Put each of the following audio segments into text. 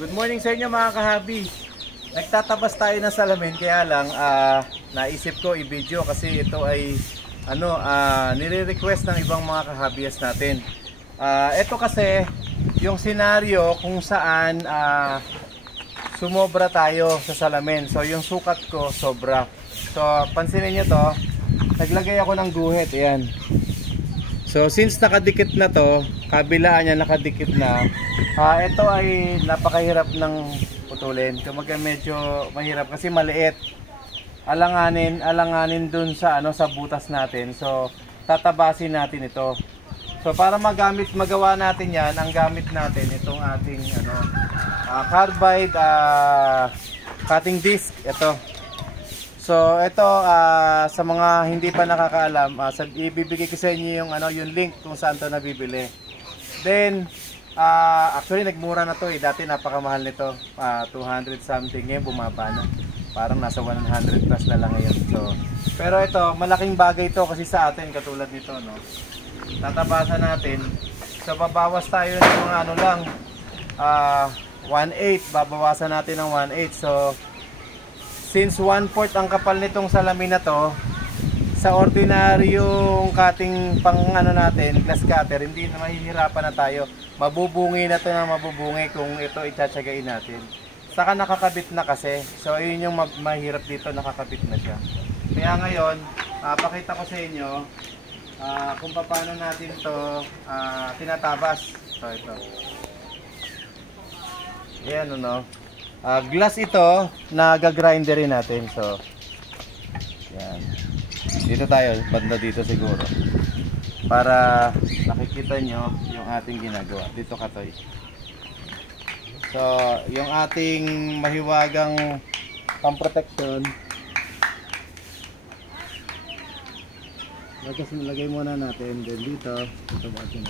Good morning sa inyo mga kahabi. Nagtatabas tayo ng salamin kaya lang naisip ko i-video kasi ito ay nire-request ng ibang mga kahabiyas natin. Ito kasi yung senaryo kung saan sumobra tayo sa salamin. So yung sukat ko sobra. So pansinin nyo to, naglagay ako ng guhit. Ayan. So since nakadikit na to, kabilaan niya nakadikit na, ito ay napakahirap ng putulin. Kumaga medyo mahirap kasi maliit. Alanganin dun sa sa butas natin. So tatabasin natin ito. So para magawa natin 'yan, ang gamit natin itong ating carbide cutting disc ito. So ito sa mga hindi pa nakakaalam, ibibigay ko sa inyo yung link kung saan 'to nabibili. Then actually nagmura na 'to dati napakamahal nito, 200 something, ngayon bumaba na. Parang nasa 100 plus na lang ngayon. So pero ito malaking bagay ito kasi sa atin katulad nito tatabasan natin. So babawas tayo ng mga 1/8, babawasan natin ng 1/8. So since 1/4 ang kapal nitong salamin na to, sa ordinaryong cutting pang natin, glass cutter, hindi na mahihirapan na tayo. Mabubungi na to na mabubungi kung ito itsatsyagain natin. Saka nakakabit na kasi. So yun yung mahirap dito, nakakabit na siya. Kaya ngayon, pakita ko sa inyo kung paano natin to tinatabas. So ito. Ayan glass ito na gagrinderin natin. So yan. Dito tayo, banda dito siguro. Para nakikita nyo yung ating ginagawa. Dito katoy. So yung ating mahiwagang pang-protection, lagay muna natin. Then dito, ito natin.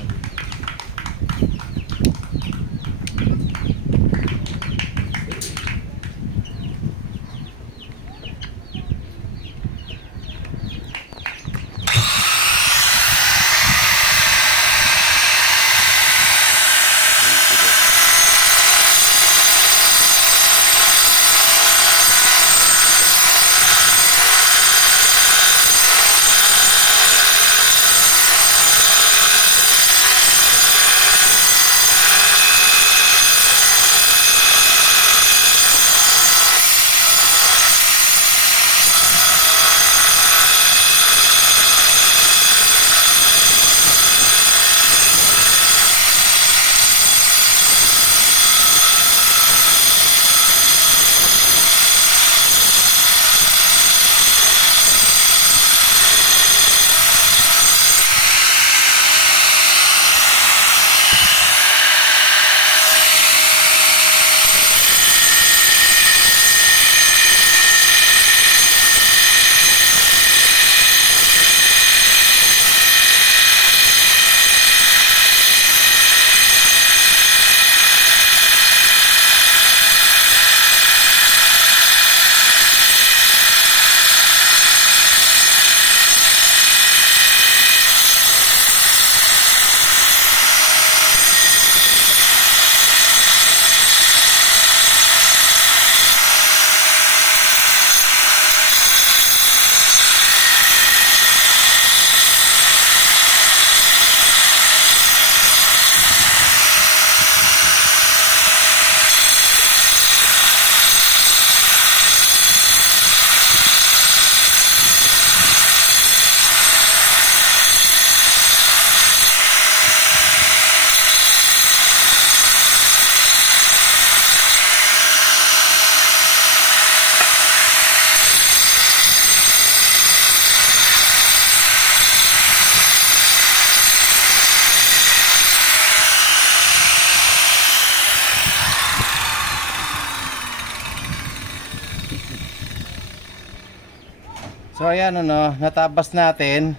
So ayan natabas natin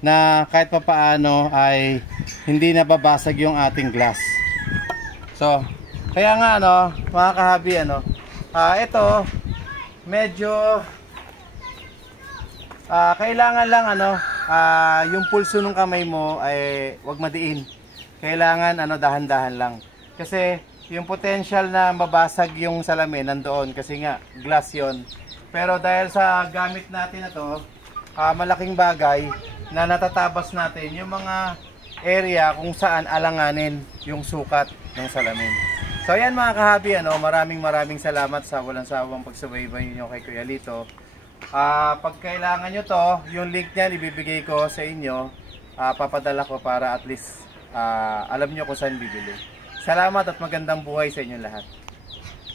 na kahit papaano ay hindi nababasag yung ating glass. So kaya nga mga kahabi ito medyo kailangan lang yung pulso ng kamay mo ay wag madiin. Kailangan dahan-dahan lang. Kasi yung potential na mabasag yung salamin nandoon kasi nga glass yon. Pero dahil sa gamit natin na to, malaking bagay na natatabas natin yung mga area kung saan alanganin yung sukat ng salamin. So ayan mga kahabi, maraming salamat sa walang sawang pagsubaybay niyo kay Kuya Lito. Pag kailangan nyo to, yung link niyan ibibigay ko sa inyo, papadala ko para at least alam nyo kung saan bibili. Salamat at magandang buhay sa inyo lahat.